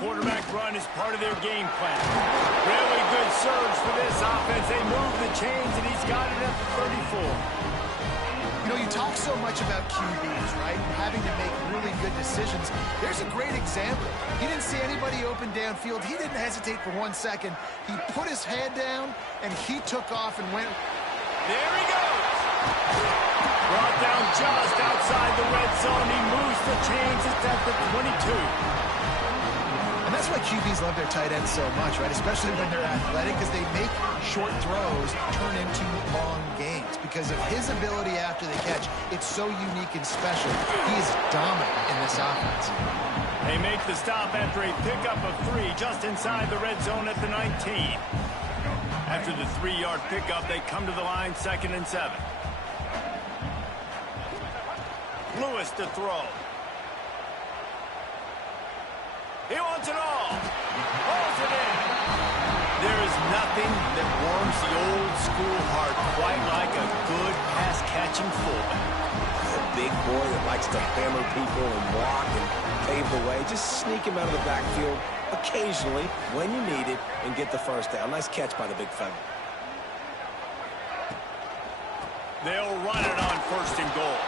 quarterback run is part of their game plan. Really good surge for this offense. They move the chains, and he's got it at the 34. You know, you talk so much about QBs, right? Having to make really good decisions. There's a great example. He didn't see anybody open downfield. He didn't hesitate for 1 second. He put his head down, and he took off and went. There he goes. Brought down just outside the red zone. He moves the chains. It's at the 22. And that's why QBs love their tight ends so much, right? Especially when they're athletic, because they make short throws turn into long gains. Because of his ability after the catch, it's so unique and special. He is dominant in this offense. They make the stop after a pickup of 3 just inside the red zone at the 19. After the 3-yard pickup, they come to the line 2nd and 7. Lewis to throw. He wants it all. Pulls it in. There is nothing that warms the old school heart quite like a good pass-catching fullback. A big boy that likes to hammer people and block and pave the way. Just sneak him out of the backfield occasionally when you need it and get the first down. Nice catch by the big fella. They'll run it on 1st and goal.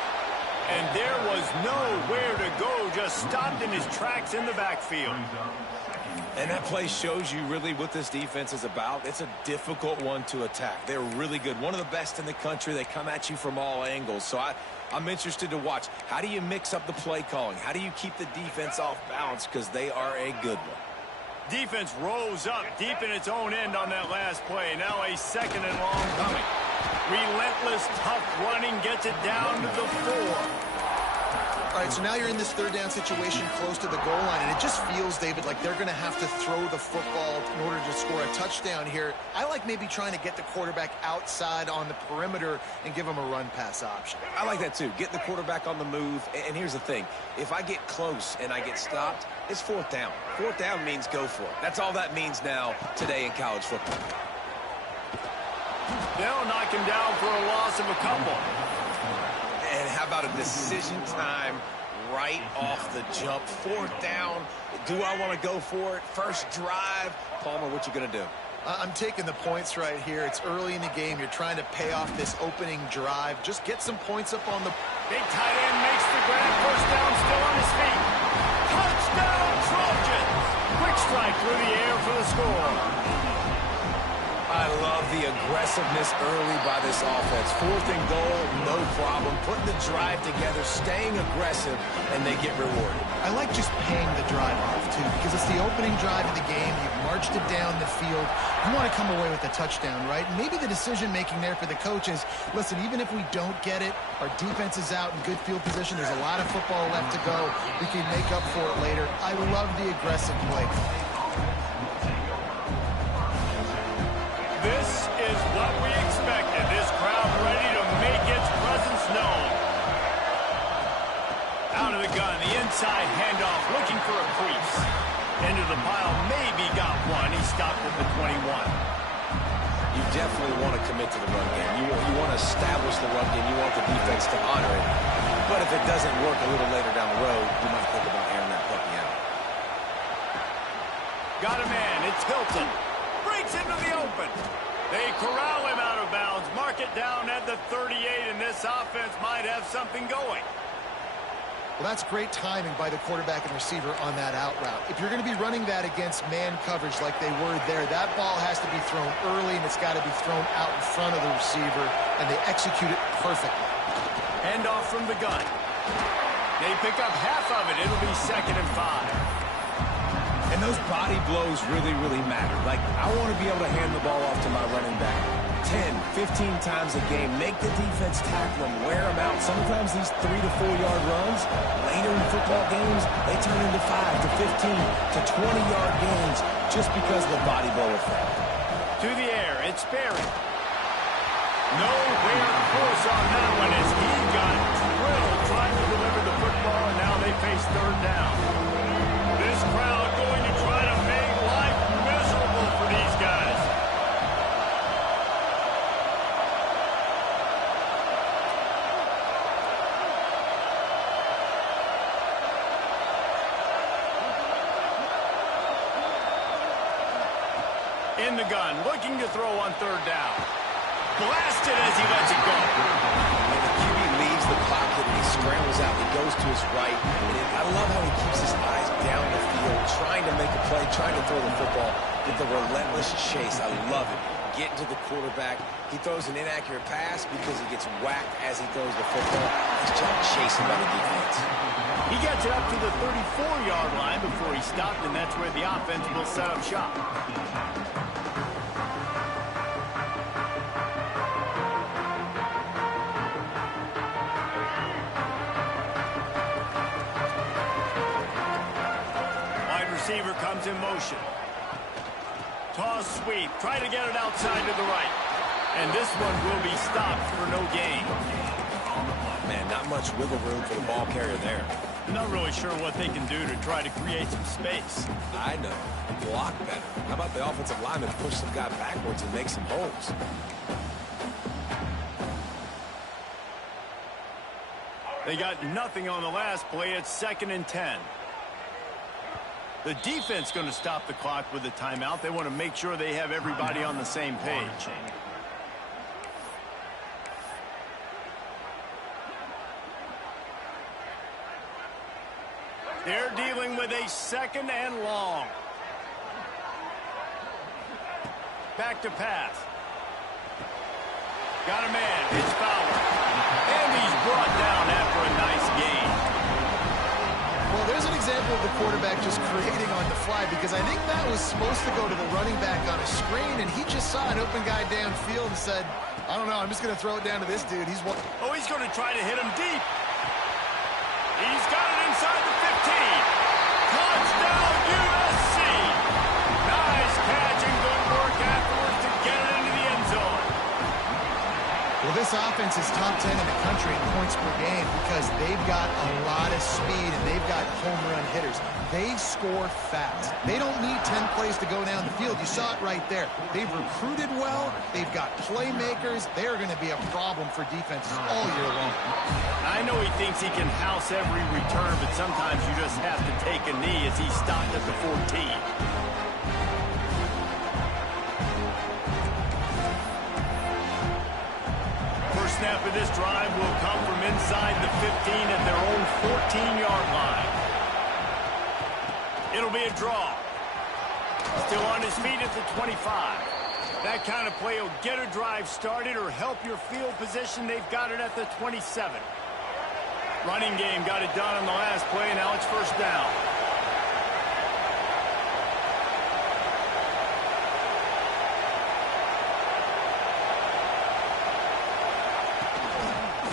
And there was nowhere to go, just stopped in his tracks in the backfield. And that play shows you really what this defense is about. It's a difficult one to attack. They're really good. One of the best in the country. They come at you from all angles. So I'm interested to watch. How do you mix up the play calling? How do you keep the defense off balance? Because they are a good one. Defense rose up deep in its own end on that last play. Now a 2nd and long coming. Relentless, tough running gets it down to the 4. All right, so now you're in this 3rd down situation close to the goal line, and it just feels, David, like they're going to have to throw the football in order to score a touchdown here. I like maybe trying to get the quarterback outside on the perimeter and give him a run-pass option. I like that, too. Get the quarterback on the move. And here's the thing. If I get close and I get stopped, it's 4th down. 4th down means go for it. That's all that means now today in college football. They'll knock him down for a loss of a couple. And how about a decision time right off the jump? 4th down. Do I want to go for it? First drive. Palmer, what you going to do? I'm taking the points right here. It's early in the game. You're trying to pay off this opening drive. Just get some points up on the... Big tight end makes the grab. 1st down, still on his feet. Touchdown, Trojans! Quick strike through the air for the score. I love the aggressiveness early by this offense. 4th and goal, no problem. Putting the drive together, staying aggressive, and they get rewarded. I like just paying the drive off, too, because it's the opening drive of the game. You've marched it down the field. You want to come away with a touchdown, right? And maybe the decision-making there for the coaches, listen, even if we don't get it, our defense is out in good field position. There's a lot of football left to go. We can make up for it later. I love the aggressive play. This is what we expected. This crowd ready to make its presence known. Out of the gun, the inside handoff, looking for a crease. Into the pile, maybe got one. He stopped at the 21. You definitely want to commit to the run game. You want to establish the run game. You want the defense to honor it. But if it doesn't work a little later down the road, you might think about airing that puppy out. Got a man. It's Hilton. Breaks into the open. They corral him out of bounds. Mark it down at the 38, and this offense might have something going. Well, that's great timing by the quarterback and receiver on that out route. If you're going to be running that against man coverage like they were there, that ball has to be thrown early, and it's got to be thrown out in front of the receiver, and they execute it perfectly. Handoff from the gun. They pick up half of it. It'll be 2nd and 5. And those body blows really, really matter. Like, I want to be able to hand the ball off to my running back 10, 15 times a game. Make the defense tackle them, wear them out. Sometimes these 3 to 4 yard runs, later in football games, they turn into 5 to 15 to 20-yard gains just because of the body blow effect. To the air, it's Barry. Nowhere close on that one as he got drilled trying to deliver the football, and now they face 3rd down. This crowd going to try to make life miserable for these guys. In the gun, looking to throw on third down. Blasted as he lets it go. And the QB leaves the pocket and he scrambles out. He goes to his right. And I love how he keeps his eyes down the field, trying to make a play, trying to throw the football with the relentless chase. I love it. Getting to the quarterback. He throws an inaccurate pass because he gets whacked as he throws the football. Nice job chasing by the defense. He gets it up to the 34-yard line before he stopped, and that's where the offense will set up shop. Receiver comes in motion. Toss sweep. Try to get it outside to the right. And this one will be stopped for no gain. Man, not much wiggle room for the ball carrier there. Not really sure what they can do to try to create some space. I know. Block better. How about the offensive lineman push some guy backwards and make some holes? They got nothing on the last play. It's 2nd and 10. The defense going to stop the clock with a timeout. They want to make sure they have everybody on the same page. They're dealing with a 2nd and long. Back to pass. Got a man. It's Fowler. And he's brought down after a nice gain. Well, there's an example of the quarterback just creating on the fly, because I think that was supposed to go to the running back on a screen, and he just saw an open guy downfield and said, I don't know, I'm just going to throw it down to this dude. He's going to try to hit him deep. He's got it inside the 15. Touchdown, USC. Nice catch and good work afterwards to get it into the end zone. Well, this offense is top 10 in the country in points per game because they've got a lot of speed and they've got home run hitters. They score fast. They don't need 10 plays to go down the field. You saw it right there. They've recruited well. They've got playmakers. They're going to be a problem for defenses all year long. I know he thinks he can house every return, but sometimes you just have to take a knee as he's stopped at the 14. Snap of this drive will come from inside the 15 at their own 14-yard line. It'll be a draw. Still on his feet at the 25. That kind of play will get a drive started or help your field position. They've got it at the 27. Running game got it done on the last play, and now it's first down.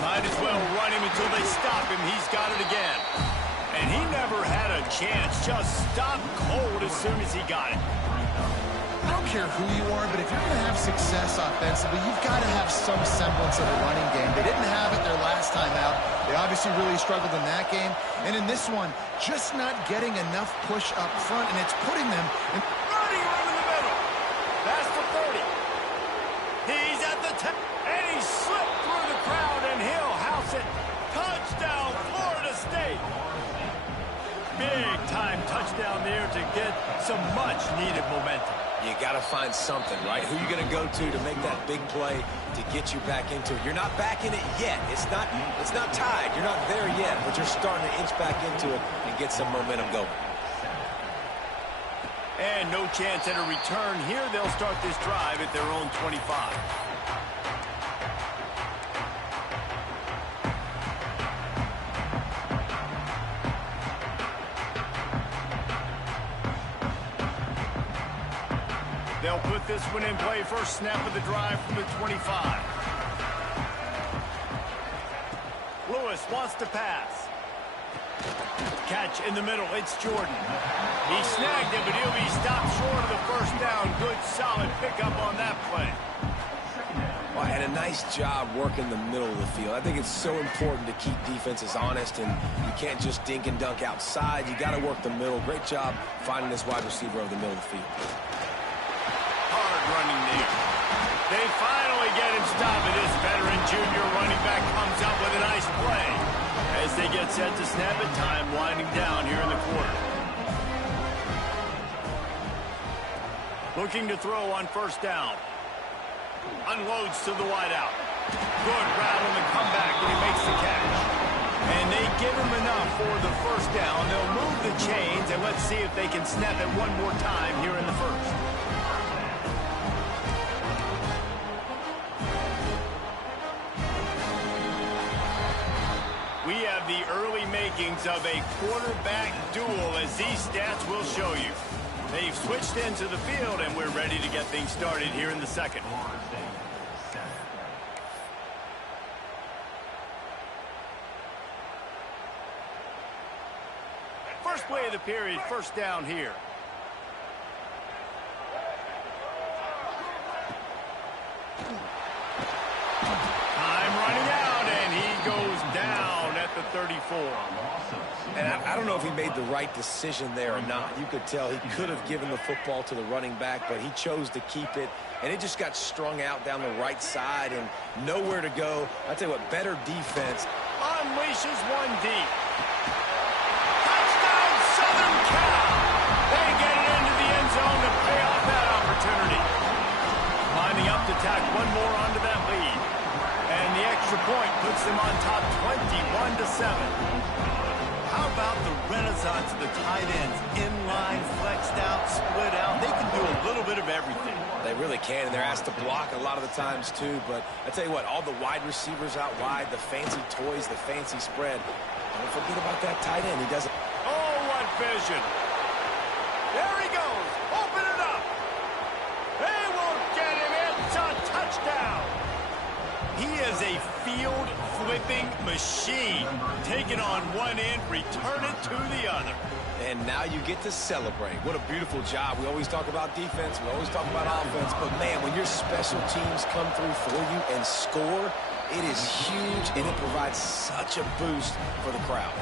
Might as well run him until they stop him. He's got it again. And he never had a chance. Just stopped cold as soon as he got it. I don't care who you are, but if you're going to have success offensively, you've got to have some semblance of a running game. They didn't have it their last time out. They obviously really struggled in that game. And in this one, just not getting enough push up front, and it's putting them in running room in the middle. That's the 30. He's at the 10. And he slipped through the crowd, and he'll house it. Touchdown, Florida State. Big-time touchdown there to get some much-needed momentum. You got to find something, right? Who you going to go to make that big play to get you back into it? You're not back in it yet. It's not tied. You're not there yet, but you're starting to inch back into it and get some momentum going. And no chance at a return here. They'll start this drive at their own 25. They'll put this one in play. First snap of the drive from the 25. Lewis wants to pass. Catch in the middle. It's Jordan. He snagged it, but he'll be stopped short of the first down. Good, solid pickup on that play. Well, and a nice job working the middle of the field. I think it's so important to keep defenses honest, and you can't just dink and dunk outside. You got to work the middle. Great job finding this wide receiver over the middle of the field. Running there. They finally get him stopped, and this veteran junior running back comes up with a nice play. As they get set to snap it, time winding down here in the quarter. Looking to throw on first down. Unloads to the wideout. Good route on the comeback, and he makes the catch. And they give him enough for the first down. They'll move the chains, and let's see if they can snap it one more time here in the first. We have the early makings of a quarterback duel, as these stats will show you. They've switched into the field, and we're ready to get things started here in the second. First play of the period, first down here. Time running out, and he goes down at the 34. And I don't know if he made the right decision there or not. You could tell he could have given the football to the running back, but he chose to keep it, and it just got strung out down the right side and nowhere to go. I tell you what, better defense. Unleashes one deep. Touchdown, Southern Cal! They get it into the end zone to pay off that opportunity. Lining up to tack one more onto that lead. And the extra point puts them on top 21-7. How about the renaissance of the tight ends? Inline, flexed out, split out. They can do a little bit of everything. They really can, and they're asked to block a lot of the times, too. But I tell you what, all the wide receivers out wide, the fancy toys, the fancy spread. Don't forget about that tight end. He doesn't. Oh, what vision. There he goes. Open it up. They won't get him. It's a touchdown. He is a field-flipping machine. Take it on one end, return it to the other. And now you get to celebrate. What a beautiful job. We always talk about defense. We always talk about offense. But, man, when your special teams come through for you and score, it is huge, and it provides such a boost for the crowd.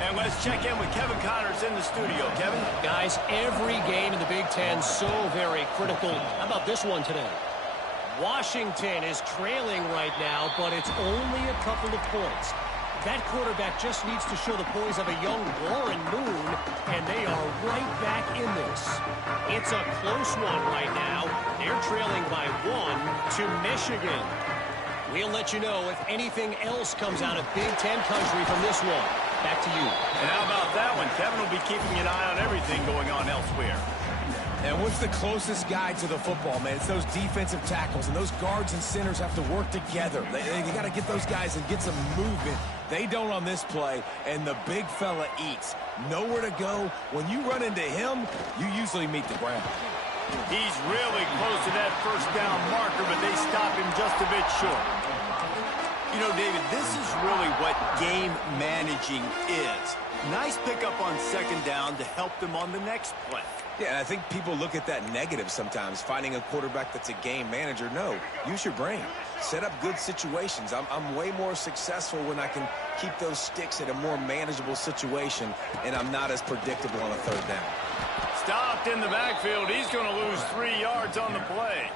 And let's check in with Kevin Connors in the studio. Kevin? Guys, every game in the Big Ten so very critical. How about this one today? Washington is trailing right now, but it's only a couple of points. That quarterback just needs to show the poise of a young Warren Moon, and they are right back in this. It's a close one right now. They're trailing by 1 to Michigan. We'll let you know if anything else comes out of Big Ten country from this one. Back to you. And how about that one? Kevin will be keeping an eye on everything going on elsewhere. And what's the closest guy to the football, man? It's those defensive tackles, and those guards and centers have to work together. They got to get those guys and get some movement. They don't on this play, and the big fella eats. Nowhere to go. When you run into him, you usually meet the ground. He's really close to that first down marker, but they stop him just a bit short. You know, David, this is really what game managing is. Nice pickup on second down to help them on the next play. Yeah, and I think people look at that negative sometimes, finding a quarterback that's a game manager. No, use your brain. Set up good situations. I'm way more successful when I can keep those sticks at a more manageable situation, and I'm not as predictable on a third down. Stopped in the backfield. He's going to lose 3 yards on the play.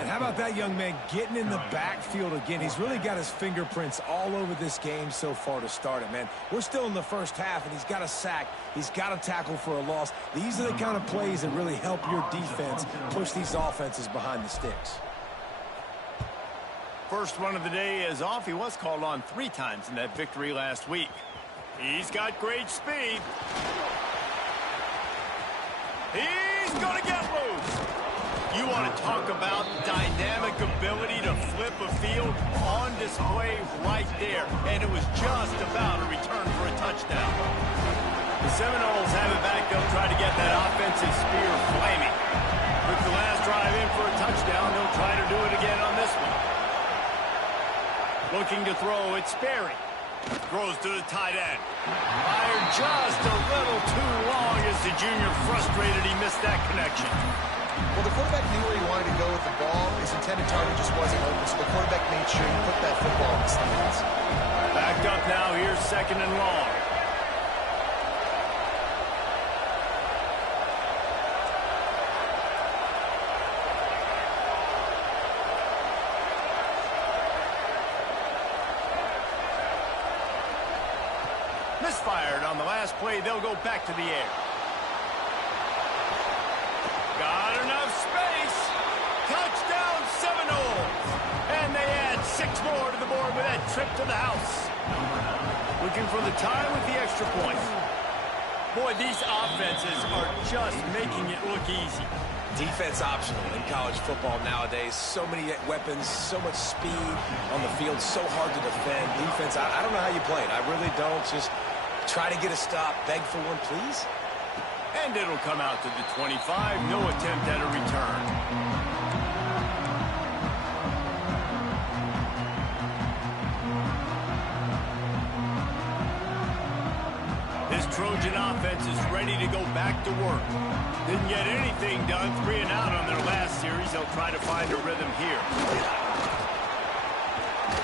And how about that young man getting in the backfield again? He's really got his fingerprints all over this game so far to start it, man. We're still in the first half, and he's got a sack. He's got a tackle for a loss. These are the kind of plays that really help your defense push these offenses behind the sticks. First run of the day is off. He was called on 3 times in that victory last week. He's got great speed. He's going to get loose. You want to talk about dynamic ability to flip a field on display right there. And it was just about a return for a touchdown. The Seminoles have it back. They'll try to get that offensive spear flaming. With the last drive in for a touchdown, they'll try to do it again on this one. Looking to throw, it's Sperry. Throws to the tight end. Fired just a little too long as the junior frustrated he missed that connection. Well, the quarterback knew where he wanted to go with the ball. His intended target just wasn't open, so the quarterback made sure he put that football in the stands. Backed up now. Here's second and long. Misfired on the last play. They'll go back to the air. Got an 6 more to the board with that trip to the house. Looking for the tie with the extra point. Boy, these offenses are just making it look easy. Defense optional in college football nowadays. So many weapons, so much speed on the field, so hard to defend. Defense, I don't know how you play it. I really don't. Just try to get a stop, beg for one, please. And it'll come out to the 25. No attempt at a return. This Trojan offense is ready to go back to work. Didn't get anything done 3 and out on their last series. They'll try to find a rhythm here.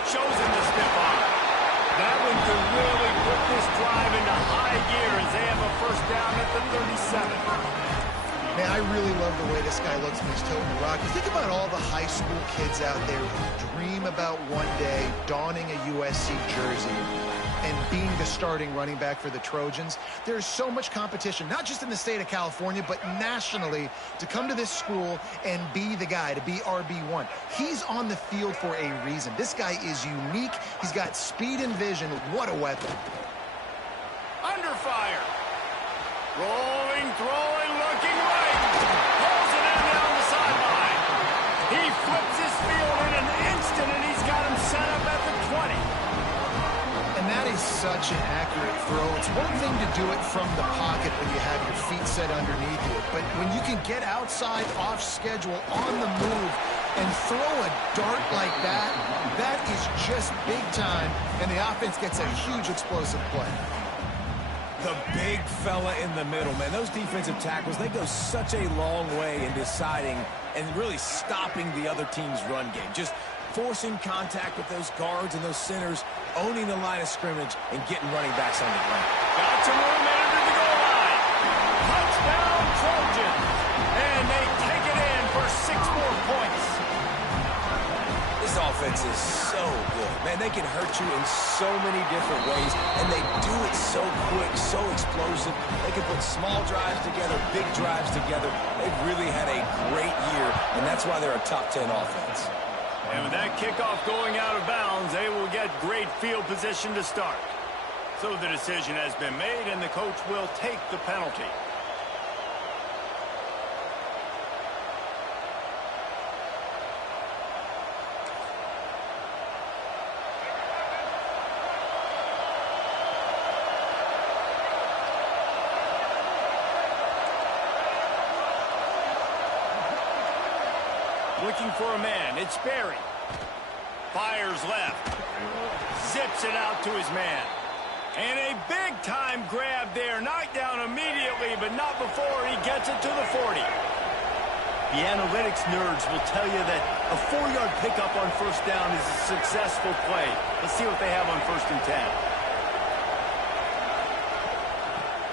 Shows him the stiff arm. That one could really put this drive into high gear as they have a first down at the 37. Man, I really love the way this guy looks when he's toting the rock. You think about all the high school kids out there who dream about one day donning a USC jersey and being the starting running back for the Trojans. There's so much competition, not just in the state of California, but nationally, to come to this school and be the guy, to be RB1. He's on the field for a reason. This guy is unique. He's got speed and vision. What a weapon. Under fire. Rolling, throwing, looking right. Pulls it in down the sideline. He flips his field in an instant, and he's got him set up at the 20. And that is such an accurate throw. It's one thing to do it from the pocket when you have your feet set underneath you, but when you can get outside, off schedule, on the move, and throw a dart like that, that is just big time, and the offense gets a huge explosive play. The big fella in the middle, man. Those defensive tackles, they go such a long way in deciding and really stopping the other team's run game. Just forcing contact with those guards and those centers, owning the line of scrimmage, and getting running backs on the ground. Got some room under the goal line. Touchdown, Trojans. And they take it in for 6 more points. This offense is so good. Man, they can hurt you in so many different ways, and they do it so quick, so explosive. They can put small drives together, big drives together. They've really had a great year, and that's why they're a top 10 offense. And with that kickoff going out of bounds, they will get great field position to start. So the decision has been made, and the coach will take the penalty. Looking for a man. It's Barry. Fires left. Zips it out to his man. And a big-time grab there. Knocked down immediately, but not before he gets it to the 40. The analytics nerds will tell you that a 4-yard pickup on first down is a successful play. Let's see what they have on 1st and 10.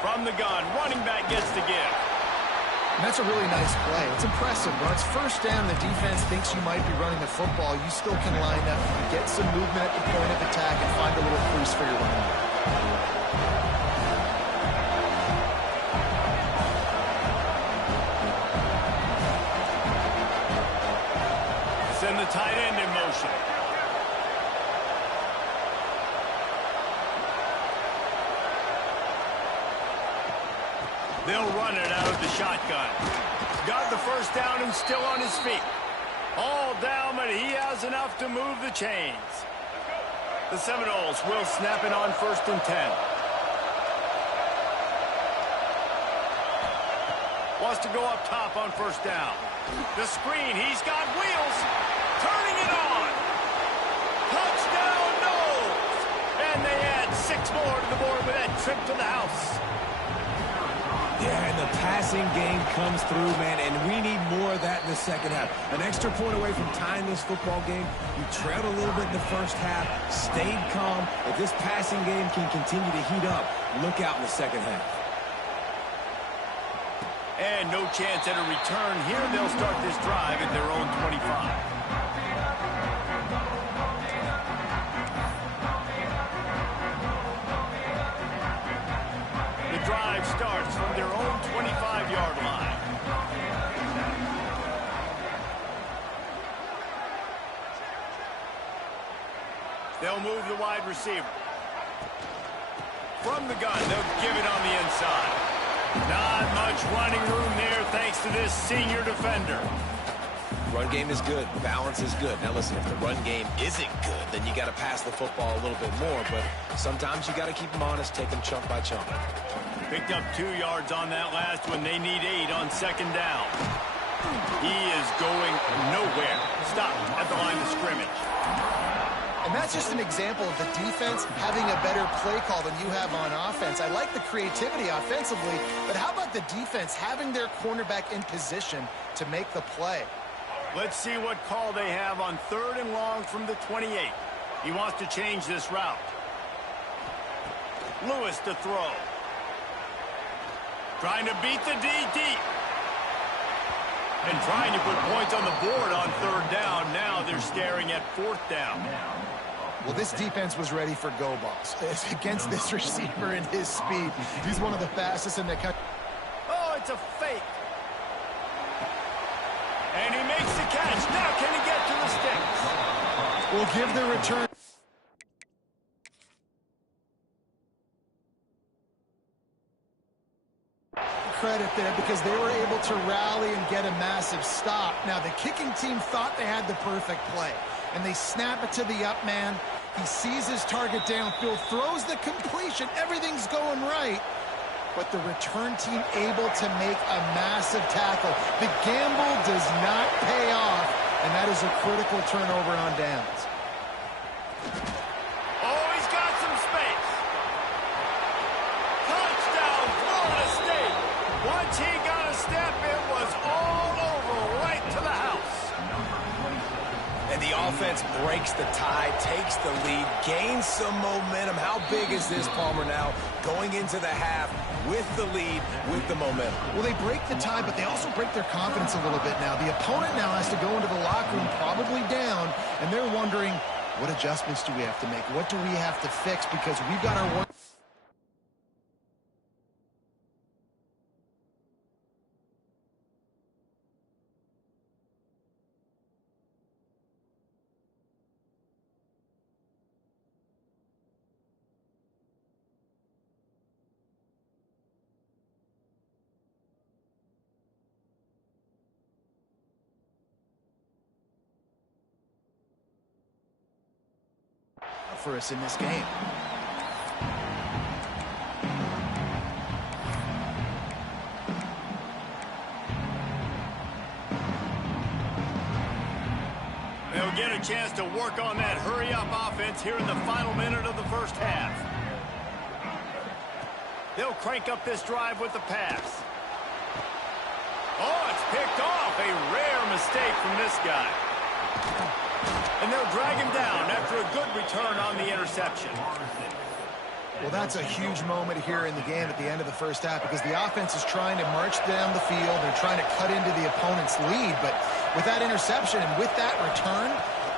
From the gun, running back gets the give. And that's a really nice play. It's impressive. When it's first down, the defense thinks you might be running the football. You still can line up, get some movement at the point of attack, and find a little crease for your running back. Send the tight end in motion. They'll run it out of the shotgun. Got the first down and still on his feet. All down, but he has enough to move the chains. The Seminoles will snap it on 1st and 10. Wants to go up top on 1st down. The screen, he's got wheels. Turning it on. Touchdown, Noles. And they add 6 more to the board with that trip to the house. Yeah, and the passing game comes through, man, and we need more of that in the second half. An extra point away from tying this football game. You trailed a little bit in the first half, stayed calm. If this passing game can continue to heat up, look out in the second half. And no chance at a return here. They'll start this drive at their own 25. Drive starts from their own 25-yard line. They'll move the wide receiver. From the gun, they'll give it on the inside. Not much running room there thanks to this senior defender. Run game is good. Balance is good. Now listen, if the run game isn't good, then you got to pass the football a little bit more. But sometimes you got to keep them honest, take them chunk by chunk. Picked up 2 yards on that last one. They need 8 on second down. He is going nowhere. Stop at the line of scrimmage. And that's just an example of the defense having a better play call than you have on offense. I like the creativity offensively, but how about the defense having their cornerback in position to make the play? Let's see what call they have on 3rd and long from the 28. He wants to change this route. Lewis to throw. Trying to beat the D deep. And trying to put points on the board on 3rd down. Now they're staring at 4th down. Well, this defense was ready for go balls. It's against this receiver and his speed. He's one of the fastest in the country. Oh, it's a fake. And he makes the catch. Now can he get to the sticks? We'll give the return. Credit there because they were able to rally and get a massive stop. Now, the kicking team thought they had the perfect play, and they snap it to the up man. He sees his target downfield, throws the completion. Everything's going right. But the return team able to make a massive tackle. The gamble does not pay off, and that is a critical turnover on downs. Oh, he's got some space. Touchdown, Florida State. Once he got a step, it was all over, right to the house. And the offense breaks the tie, takes the lead, gains some momentum. How big is this, Palmer, now going into the half with the lead, with the momentum? Well, they break the tie, but they also break their confidence a little bit now. The opponent now has to go into the locker room probably down, and they're wondering, what adjustments do we have to make? What do we have to fix? Because we've got our work. For us in this game. They'll get a chance to work on that hurry-up offense here in the final minute of the first half. They'll crank up this drive with the pass. Oh, it's picked off. A rare mistake from this guy. And they'll drag him down after a good return on the interception. Well, that's a huge moment here in the game at the end of the first half because the offense is trying to march down the field. They're trying to cut into the opponent's lead. But with that interception and with that return,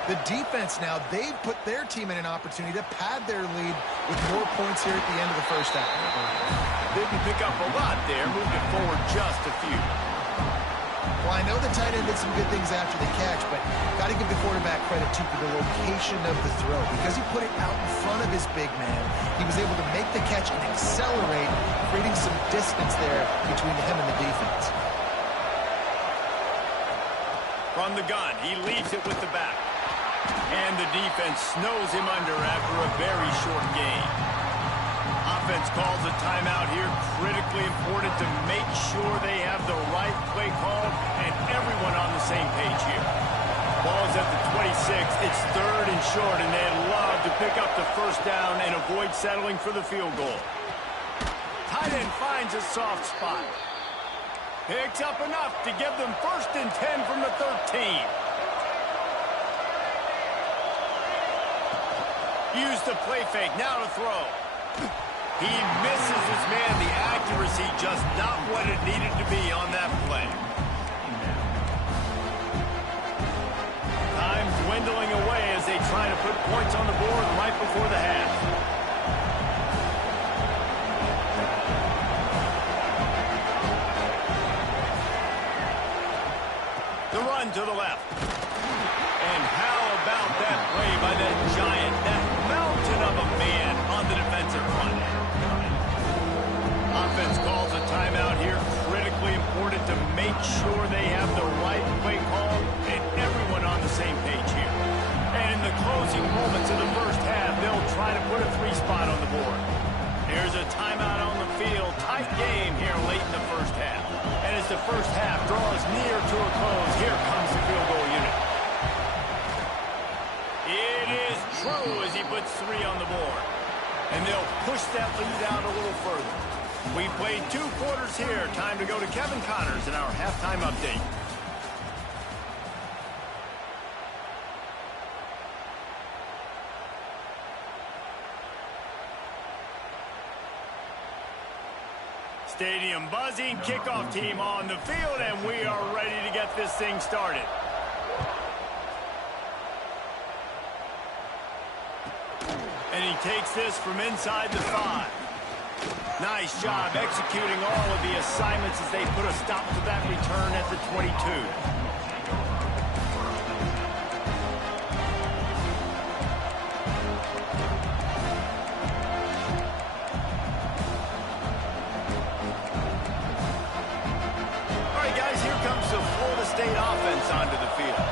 the defense now, they've put their team in an opportunity to pad their lead with more points here at the end of the first half. Didn't pick up a lot there, moved it forward just a few. Well, I know the tight end did some good things after the catch, but got to give the quarterback credit, too, for the location of the throw. Because he put it out in front of his big man, he was able to make the catch and accelerate, creating some distance there between him and the defense. From the gun, he leaves it with the back. And the defense snows him under after a very short gain. Offense calls a timeout here. Critically important to make sure they have the right play call and everyone on the same page here. Ball's at the 26. It's 3rd and short, and they'd love to pick up the first down and avoid settling for the field goal. Tight end finds a soft spot. Picks up enough to give them 1st and 10 from the 13. Use the play fake, now to throw. He misses his man. The accuracy just not what it needed to be on that play. Time dwindling away as they try to put points on the board right before the half. The run to the left. And how about that play by that giant? That of a man on the defensive front. Offense calls a timeout here. Critically important to make sure they have the right play call and everyone on the same page here. And in the closing moments of the first half, they'll try to put a 3-spot on the board. Here's a timeout on the field. Tight game here late in the first half. And as the first half draws near to a close, here comes the field goal unit. It is true as he puts 3 on the board. And they'll push that lead out a little further. We played 2 quarters here. Time to go to Kevin Connors in our halftime update. Stadium buzzing, kickoff team on the field, and we are ready to get this thing started. And he takes this from inside the 5. Nice job executing all of the assignments as they put a stop to that return at the 22. All right, guys, here comes the Florida State offense onto the field.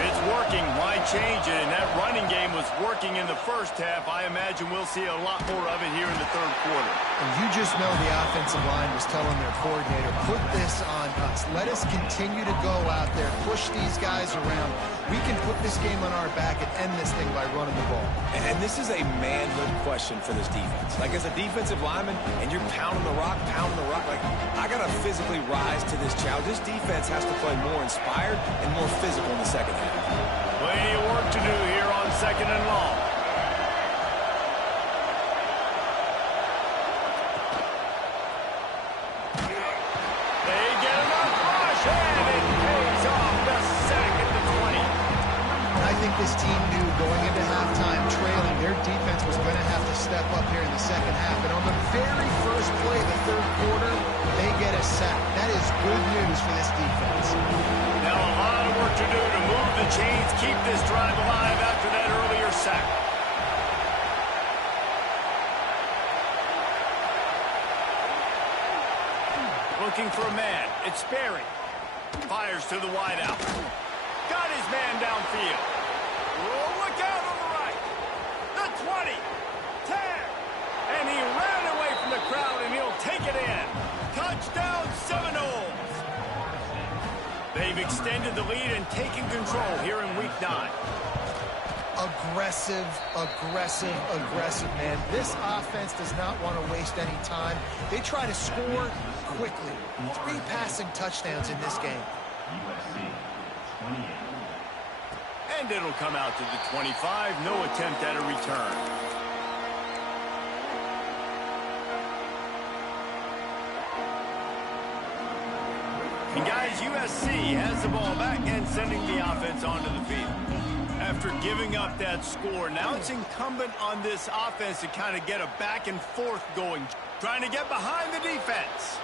It's working. Why change it? And that running game was working in the first half. I imagine we'll see a lot more of it here in the third quarter. And you just know the offensive line was telling their coordinator, put this on us. Let us continue to go out there, push these guys around. We can put this game on our back and end this thing by running the ball. And this is a manhood question for this defense. Like, as a defensive lineman, and you're pounding the rock, like, I got to physically rise to this challenge. This defense has to play more inspired and more physical in the second half. Plenty of work to do here on 2nd and long. They get enough rush, and it pays off the sack at the 20. I think this team knew going into halftime trailing, their defense was going to have to step up here in the second half. And on the very first play of the third quarter, they get a sack. That is good news for this defense. Now a lot of work to do to move the chains, keep this drive alive after that earlier sack. Looking for a man. It's Sperry. Fires to the wideout. Got his man downfield. Oh, look out on the right. The 20. 10. And he ran away from the crowd, and he'll take it in. Touchdown, Seminoles. They've extended the lead and taken control here in Week 9. Aggressive, man. This offense does not want to waste any time. They try to score quickly. 3 passing touchdowns in this game. And it'll come out to the 25. No attempt at a return. And guys, USC has the ball back and sending the offense onto the field. After giving up that score, now it's incumbent on this offense to kind of get a back and forth going, trying to get behind the defense.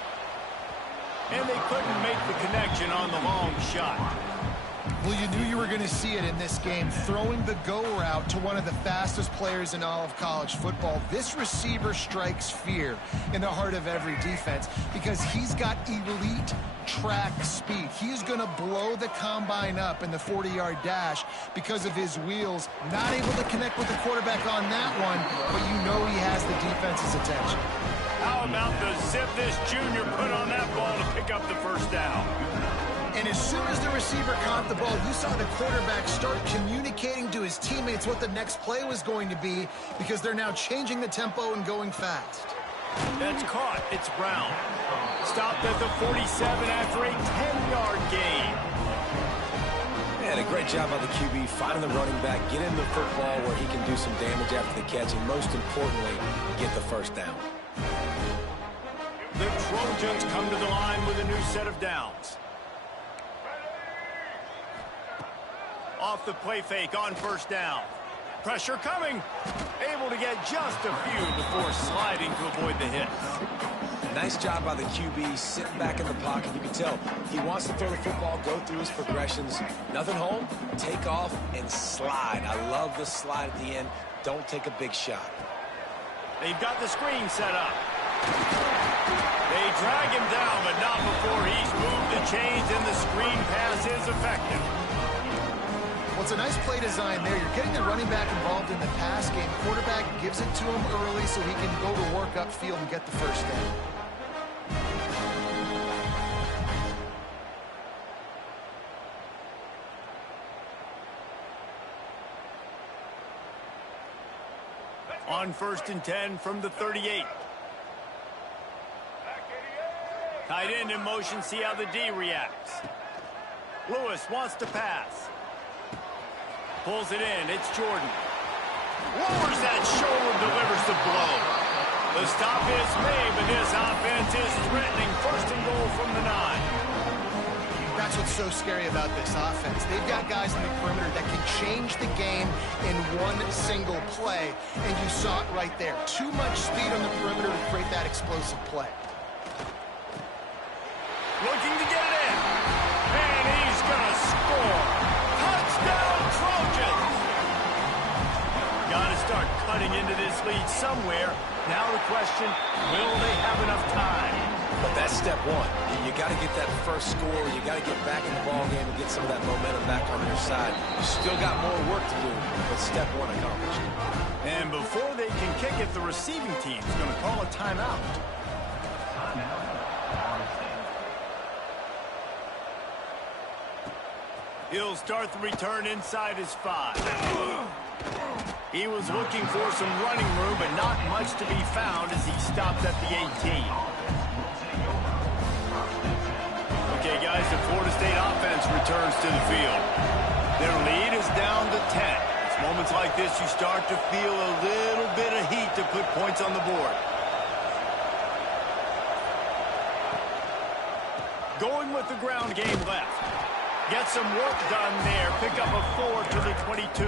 And they couldn't make the connection on the long shot. Well, you knew you were going to see it in this game, throwing the go route to one of the fastest players in all of college football. This receiver strikes fear in the heart of every defense because he's got elite track speed. He's going to blow the combine up in the 40-yard dash because of his wheels. Not able to connect with the quarterback on that one, but you know he has the defense's attention. How about the zip this junior put on that ball to pick up the first down? And as soon as the receiver caught the ball, you saw the quarterback start communicating to his teammates what the next play was going to be because they're now changing the tempo and going fast. That's caught. It's Brown. Stopped at the 47 after a 10-yard gain. Man, a great job by the QB finding the running back, getting the football where he can do some damage after the catch, and most importantly, get the first down. The Trojans come to the line with a new set of downs. Off the play fake on first down. Pressure coming. Able to get just a few before sliding to avoid the hit. Nice job by the QB, sitting back in the pocket. You can tell he wants to throw the football, go through his progressions. Nothing home, take off, and slide. I love the slide at the end. Don't take a big shot. They've got the screen set up. They drag him down, but not before he's moved the chains, and the screen pass is effective. Well, it's a nice play design there. You're getting the running back involved in the pass game. Quarterback gives it to him early so he can go to work upfield and get the first down. On 1st and 10 from the 38. Tight end in motion, see how the D reacts. Lewis wants to pass. Pulls it in, it's Jordan. Lowers that shoulder, delivers the blow. The stop is made, but this offense is threatening. 1st and goal from the 9. That's what's so scary about this offense. They've got guys in the perimeter that can change the game in one single play, and you saw it right there. Too much speed on the perimeter to create that explosive play. Looking to get it in. And he's going to score. Touchdown, Trojans! Got to start cutting into this lead somewhere. Now the question, will they have enough time? But that's step one. You got to get that first score. You got to get back in the ball game and get some of that momentum back on your side. You still got more work to do, but step one accomplished. And before they can kick it, the receiving team is going to call a timeout. He'll start the return inside his 5. He was looking for some running room, but not much to be found as he stopped at the 18. Okay, guys, the Florida State offense returns to the field. Their lead is down to 10. It's moments like this you start to feel a little bit of heat to put points on the board. Going with the ground game left. Get some work done there. Pick up a 4 to the 22.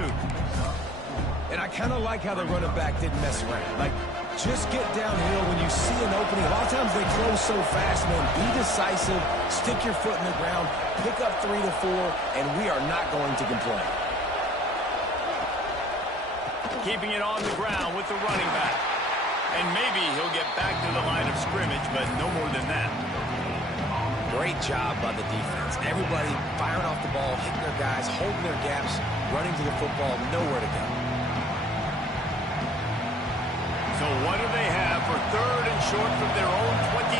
And I kind of like how the running back didn't mess around. Like, just get downhill when you see an opening. A lot of times they close so fast, man. Be decisive, stick your foot in the ground, pick up 3 to 4, and we are not going to complain. Keeping it on the ground with the running back. And maybe he'll get back to the line of scrimmage, but no more than that. Great job by the defense. Everybody firing off the ball, hitting their guys, holding their gaps, running to the football, nowhere to go. So what do they have for 3rd and short from their own 23?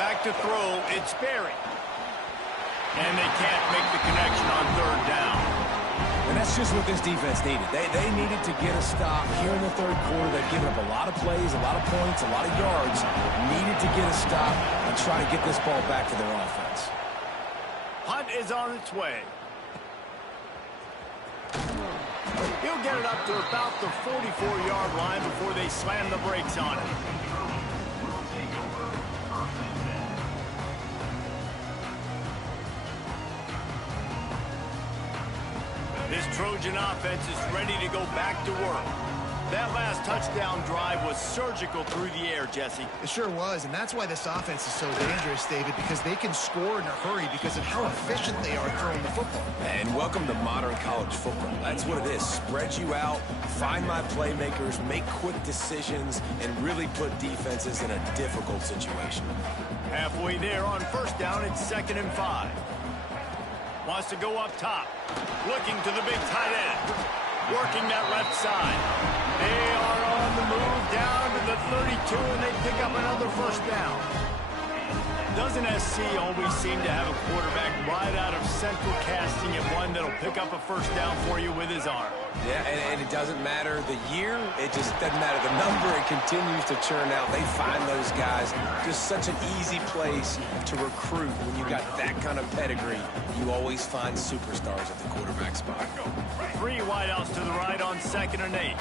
Back to throw, it's Berry. And they can't make the connection on 3rd down. And that's just what this defense needed. They needed to get a stop here in the 3rd quarter. They've given up a lot of plays, a lot of points, a lot of yards. Needed to get a stop and try to get this ball back to their offense. Hunt is on its way. He'll get it up to about the 44-yard line before they slam the brakes on it. This Trojan offense is ready to go back to work. That last touchdown drive was surgical through the air, Jesse. It sure was, and that's why this offense is so dangerous, David, because they can score in a hurry because of how efficient they are throwing the football. And welcome to modern college football. That's what it is. Spread you out, find my playmakers, make quick decisions, and really put defenses in a difficult situation. Halfway there on 1st down, it's 2nd and 5. Wants to go up top. Looking to the big tight end. Working that left side. They are on the move down to the 32, and they pick up another 1st down. Doesn't SC always seem to have a quarterback right out of central casting and one that'll pick up a 1st down for you with his arm? Yeah, and it doesn't matter the year. It just doesn't matter the number. It continues to churn out. They find those guys. Just such an easy place to recruit when you got that kind of pedigree. You always find superstars at the quarterback spot. 3 wideouts to the right on 2nd and 8.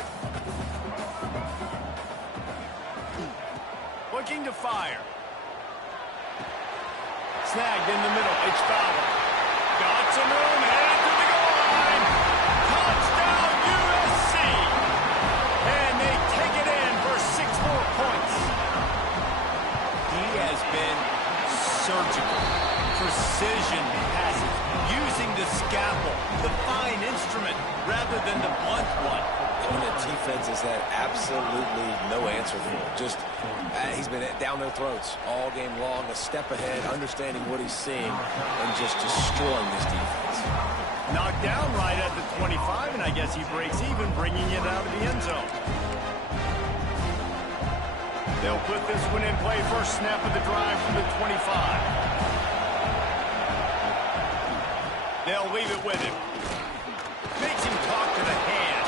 Looking to fire. Snagged in the middle. It's Fowler. Got some room. Headed to the goal line. Touchdown, USC. surgical, precision passes, using the scalpel, the fine instrument, rather than the blunt one. And the defense has had absolutely no answer for him. Just, he's been down their throats all game long, a step ahead, understanding what he's seeing, and just destroying this defense. Knocked down right at the 25, and I guess he breaks even, bringing it out of the end zone. They'll put this one in play. First snap of the drive from the 25. They'll leave it with him. Makes him talk to the hand.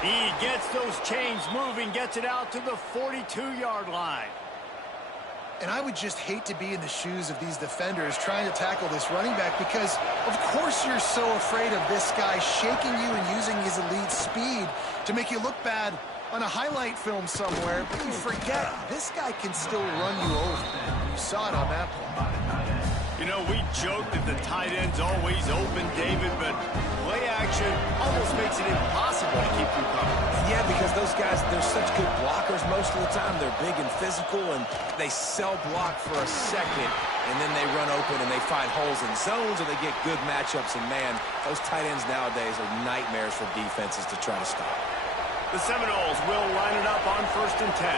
He gets those chains moving, gets it out to the 42-yard line. And I would just hate to be in the shoes of these defenders trying to tackle this running back because, of course, you're so afraid of this guy shaking you and using his elite speed to make you look bad on a highlight film somewhere. But you forget, this guy can still run you over. You saw it on that play. You know, we joke that the tight end's always open, David, but play action almost makes it impossible to keep you covered. Yeah, because those guys, they're such good blockers most of the time. They're big and physical, and they sell block for a second, and then they run open and they find holes in zones, or they get good matchups. And, man, those tight ends nowadays are nightmares for defenses to try to stop. The Seminoles will line it up on 1st and 10.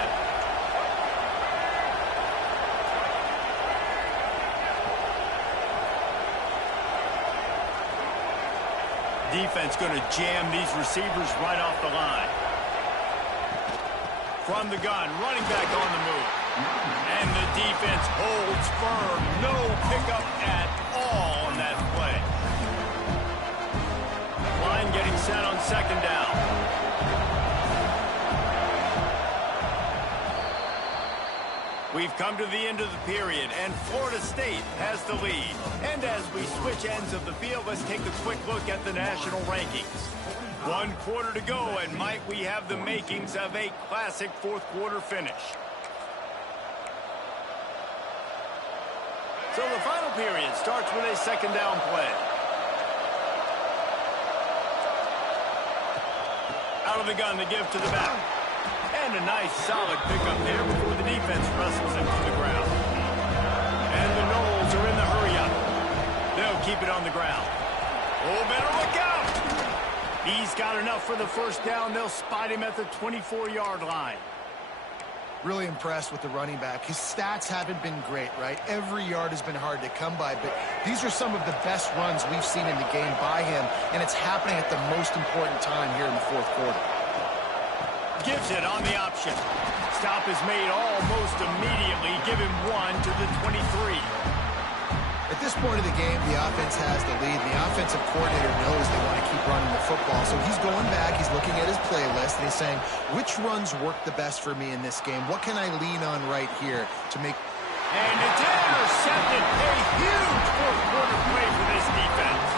Defense going to jam these receivers right off the line. From the gun, running back on the move. And the defense holds firm. No pickup at all on that play. Line getting set on 2nd down. We've come to the end of the period, and Florida State has the lead. And as we switch ends of the field, let's take a quick look at the national rankings. 1 quarter to go, and might we have the makings of a classic 4th quarter finish. So the final period starts with a 2nd down play. Out of the gun to give to the back. And a nice solid pickup there before the defense wrestles him to the ground. And the Noles are in the hurry-up. They'll keep it on the ground. Oh, better look out! He's got enough for the 1st down. They'll spot him at the 24-yard line. Really impressed with the running back. His stats haven't been great, right? Every yard has been hard to come by, but these are some of the best runs we've seen in the game by him, and it's happening at the most important time here in the 4th quarter. Gives it on the option. Stop is made almost immediately. Give him 1 to the 23. At this point of the game, the offense has the lead. The offensive coordinator knows they want to keep running the football. So he's going back, he's looking at his playlist, and he's saying, which runs work the best for me in this game? What can I lean on right here to make... And it's intercepted. A huge 4th quarter play for this defense.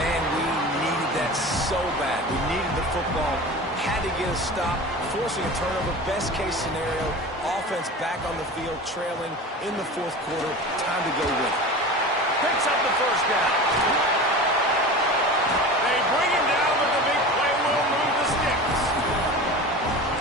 Man, we needed that so bad. We needed the football. Had to get a stop, forcing a turnover. Best case scenario, offense back on the field, trailing in the 4th quarter. Time to go win. Picks up the 1st down. They bring him down, but the big play will move the sticks.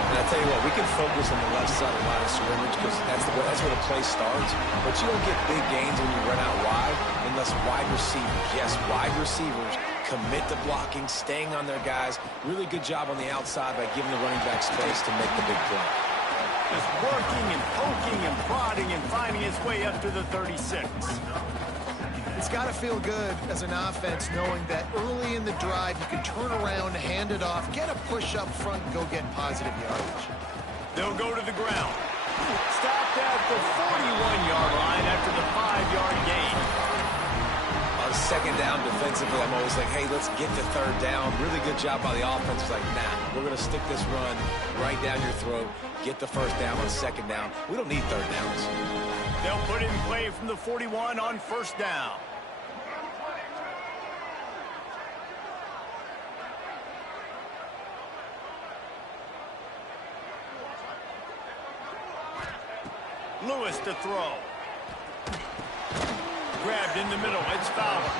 And I tell you what, we can focus on the left side of the line of scrimmage because that's where the play starts. But you don't get big gains when you run out wide unless wide receivers, yes, wide receivers, commit to blocking, staying on their guys. Really good job on the outside by giving the running back space to make the big play. Just working and poking and prodding and finding his way up to the 36. It's got to feel good as an offense knowing that early in the drive you can turn around, hand it off, get a push up front, and go get positive yardage. They'll go to the ground. Stopped at the 41-yard line after the 5-yard gain. On 2nd down defensively, I'm always like, hey, let's get to 3rd down. Really good job by the offense. It's like, nah, we're going to stick this run right down your throat, get the 1st down on 2nd down. We don't need 3rd downs. They'll put it in play from the 41 on 1st down. Lewis to throw. Grabbed in the middle. It's Fowler.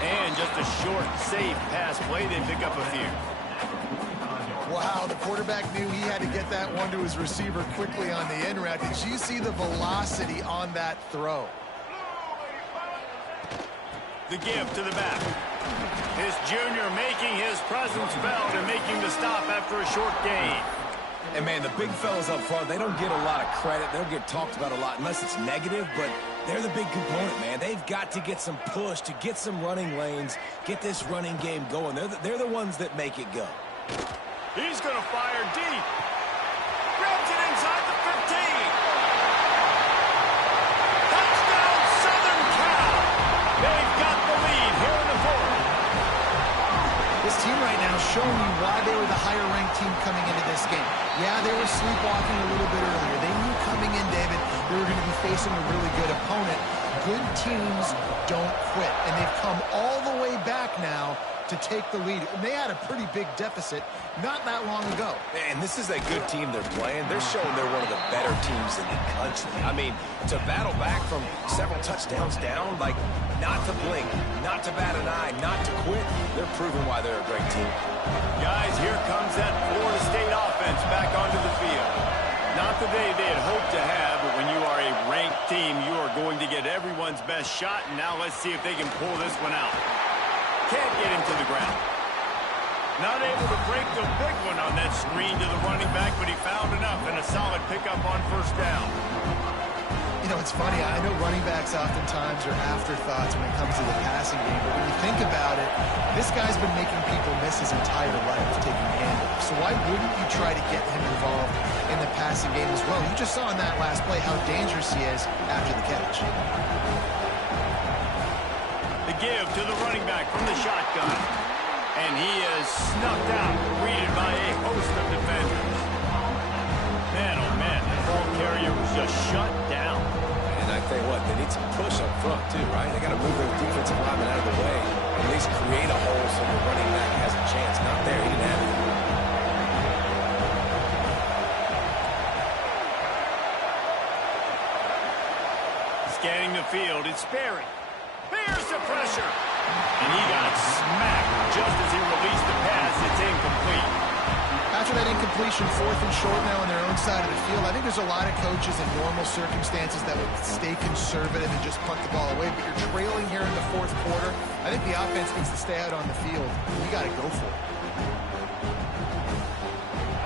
And just a short, safe pass play. They pick up a few. Wow, the quarterback knew he had to get that one to his receiver quickly on the in route. Did you see the velocity on that throw? The give to the back. His junior making his presence felt and making the stop after a short gain. And, man, the big fellas up front, they don't get a lot of credit. They don't get talked about a lot unless it's negative, but they're the big component, man. They've got to get some push, to get some running lanes, get this running game going. They're the ones that make it go. He's going to fire deep. Grabs it inside the 15. Touchdown, Southern Cal. They've got the lead here in the fourth. This team right now is showing you why they were the higher-ranked team coming into this game. Yeah, they were sleepwalking a little bit earlier. They knew coming in, David, they were going to be facing a really good opponent. Good teams don't quit, and they've come all the way back now to take the lead. And they had a pretty big deficit not that long ago. And this is a good team they're playing. They're showing they're one of the better teams in the country. I mean, to battle back from several touchdowns down, like, not to blink, not to bat an eye, not to quit, they're proving why they're a great team. Guys, here comes that Florida State offense back onto the field. Not the day they had hoped to have, but when you are a ranked team, you are going to get everyone's best shot, and now let's see if they can pull this one out. Can't get him to the ground. Not able to break the big one on that screen to the running back, but he found enough and a solid pickup on first down. You know, it's funny. I know running backs oftentimes are afterthoughts when it comes to the passing game, but when you think about it, this guy's been making people miss his entire life taking handoffs. So why wouldn't you try to get him involved in the passing game as well? You just saw in that last play how dangerous he is after the catch. The give to the running back from the shotgun. And he is snuffed out, greeted by a host of defenders. Man, oh man, that ball carrier was just shut down. And I tell you what, they need some push up front too, right? They got to move their defensive lineman out of the way, at least create a hole so the running back has a chance. Not there, he didn't have it. Scanning the field, it's Sperry. Here's the pressure. And he got smacked just as he released the pass. It's incomplete. After that incompletion, 4th and short now on their own side of the field, I think there's a lot of coaches in normal circumstances that would stay conservative and just punt the ball away. But you're trailing here in the 4th quarter. I think the offense needs to stay out on the field. You got to go for it.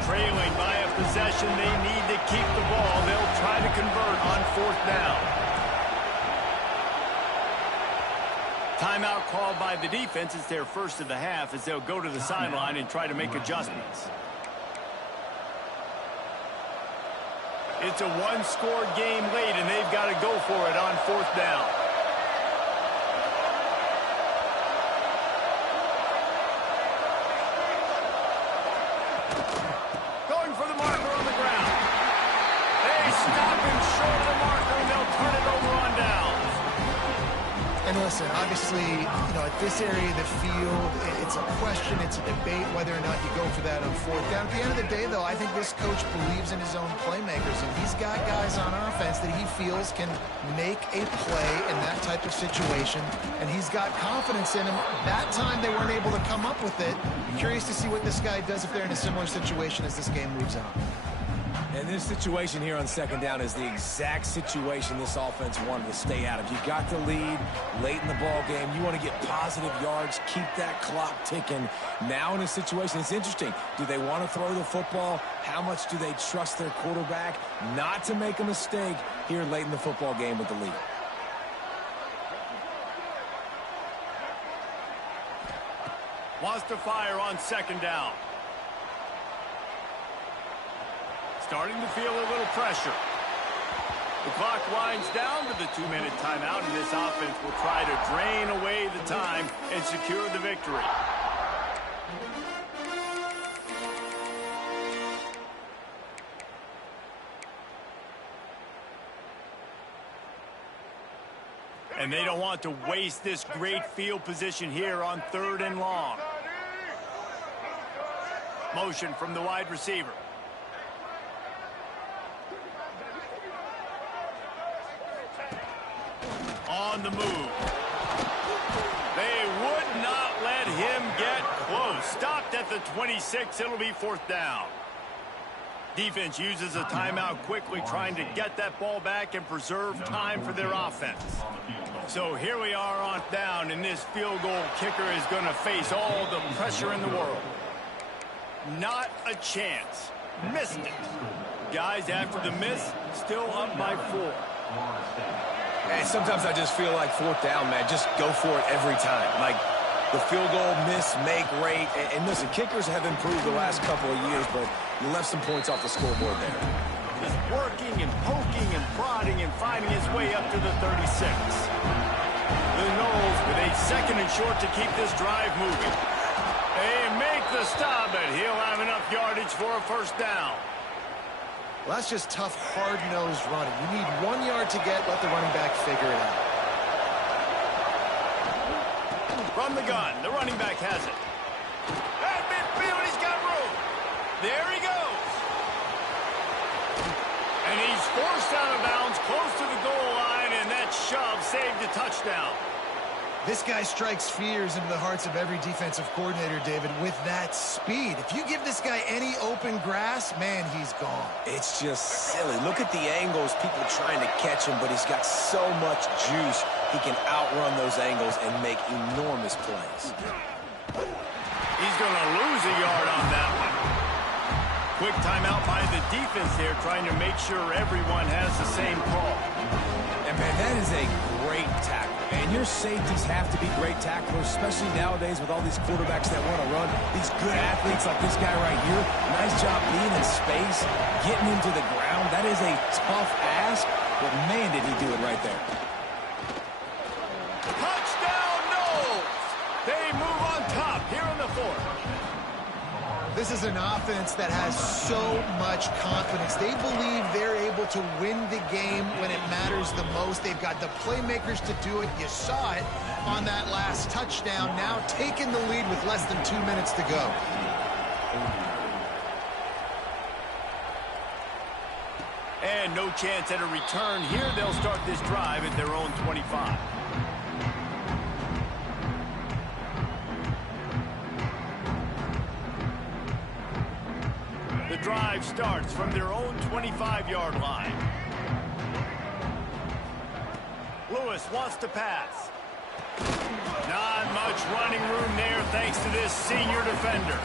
Trailing by a possession, they need to keep the ball. They'll try to convert on 4th down. Timeout called by the defense. It's their first of the half as they'll go to the sideline and try to make adjustments. It's a one-score game late, and they've got to go for it on 4th down. Going for the marker on the ground. They stop him short of the marker, and they'll turn it over on downs. And listen, obviously, you know, at this area of the field, it's a question, it's a debate whether or not you go for that on 4th down. At the end of the day, though, I think this coach believes in his own playmakers, and he's got guys on offense that he feels can make a play in that type of situation, and he's got confidence in him. That time they weren't able to come up with it. I'm curious to see what this guy does if they're in a similar situation as this game moves on. And this situation here on 2nd down is the exact situation this offense wanted to stay out of. You got the lead late in the ball game. You want to get positive yards, keep that clock ticking. Now in a situation, it's interesting. Do they want to throw the football? How much do they trust their quarterback not to make a mistake here late in the football game with the lead? Wants to fire on 2nd down. Starting to feel a little pressure. The clock winds down to the 2-minute timeout, and this offense will try to drain away the time and secure the victory. And they don't want to waste this great field position here on 3rd and long. Motion from the wide receiver. On the move. They would not let him get close. Stopped at the 26. It'll be 4th down. Defense uses a timeout quickly, trying to get that ball back and preserve time for their offense. So here we are on down, and this field goal kicker is going to face all the pressure in the world. Not a chance. Missed it. Guys, after the miss, still up by 4. And sometimes I just feel like 4th down, man. Just go for it every time. Like the field goal miss, make rate. And listen, kickers have improved the last couple of years, but you left some points off the scoreboard there. He's working and poking and prodding and finding his way up to the 36. The Knowles with a 2nd and short to keep this drive moving. They make the stop, but he'll have enough yardage for a 1st down. Well, that's just tough, hard-nosed running. You need 1 yard to get, let the running back figure it out. From the gun, the running back has it. At midfield, he's got room. There he goes. And he's forced out of bounds close to the goal line, and that shove saved a touchdown. This guy strikes fears into the hearts of every defensive coordinator, David, with that speed. If you give this guy any open grass, man, he's gone. It's just silly. Look at the angles, people trying to catch him, but he's got so much juice. He can outrun those angles and make enormous plays. He's going to lose a yard on that one. Quick timeout by the defense there, trying to make sure everyone has the same call. And, man, that is a great tackle. And your safeties have to be great tacklers, especially nowadays with all these quarterbacks that want to run. These good athletes like this guy right here. Nice job being in space, getting him to the ground. That is a tough ask, but, man, did he do it right there. Touchdown, Knowles! They move on top here in the 4th. This is an offense that has so much confidence. They believe they're able to win the game when it matters the most. They've got the playmakers to do it. You saw it on that last touchdown. Now taking the lead with less than 2 minutes to go. And no chance at a return here. They'll start this drive at their own 25. The drive starts from their own 25-yard line. Lewis wants to pass. Not much running room there thanks to this senior defender.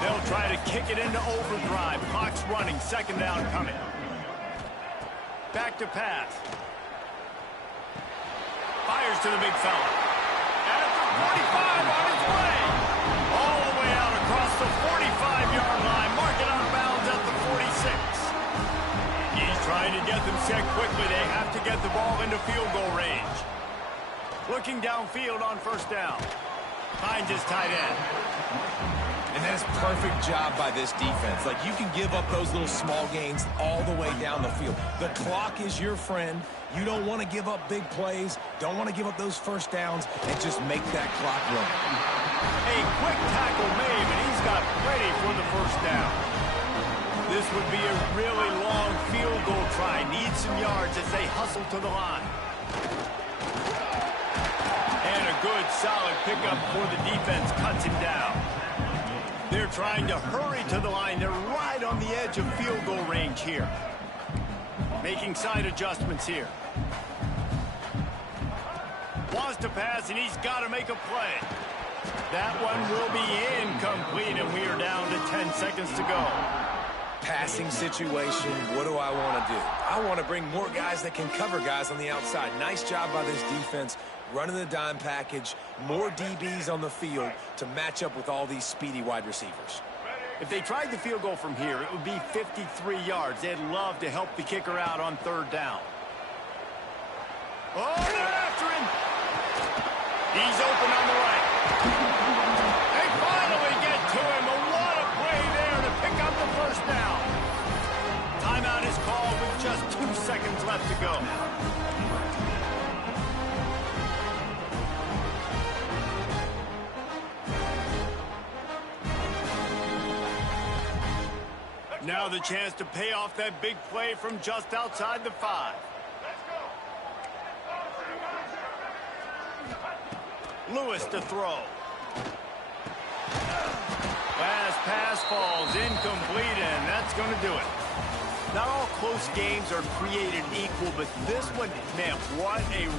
They'll try to kick it into overdrive. Clock's running, 2nd down coming. Back to pass. Fires to the big fella. At the 45 on his way. All the way out across the 45-yard line. Mark it out of bounds at the 46. He's trying to get them set quickly. They have to get the ball into field goal range. Looking downfield on 1st down. Finds his tight end. And that is a perfect job by this defense. Like, you can give up those little small gains all the way down the field. The clock is your friend. You don't want to give up big plays. Don't want to give up those 1st downs, and just make that clock run. A quick tackle made, and he's got plenty for the 1st down. This would be a really long field goal try. Needs some yards as they hustle to the line. And a good, solid pickup for the defense cuts him down. They're trying to hurry to the line. They're right on the edge of field goal range here. Making side adjustments here. Wants to pass, and he's got to make a play. That one will be incomplete, and we are down to 10 seconds to go. Passing situation, what do I want to do? I want to bring more guys that can cover guys on the outside. Nice job by this defense, running the dime package, more DBs on the field to match up with all these speedy wide receivers. If they tried the field goal from here, it would be 53 yards. They'd love to help the kicker out on 3rd down. Oh, they're after him. He's open on the right. They finally get to him. What a play there to pick up the 1st down. Timeout is called with just 2 seconds left to go. Now the chance to pay off that big play from just outside the 5. Lewis to throw. Last pass falls incomplete, and that's going to do it. Not all close games are created equal, but this one, man, what a run.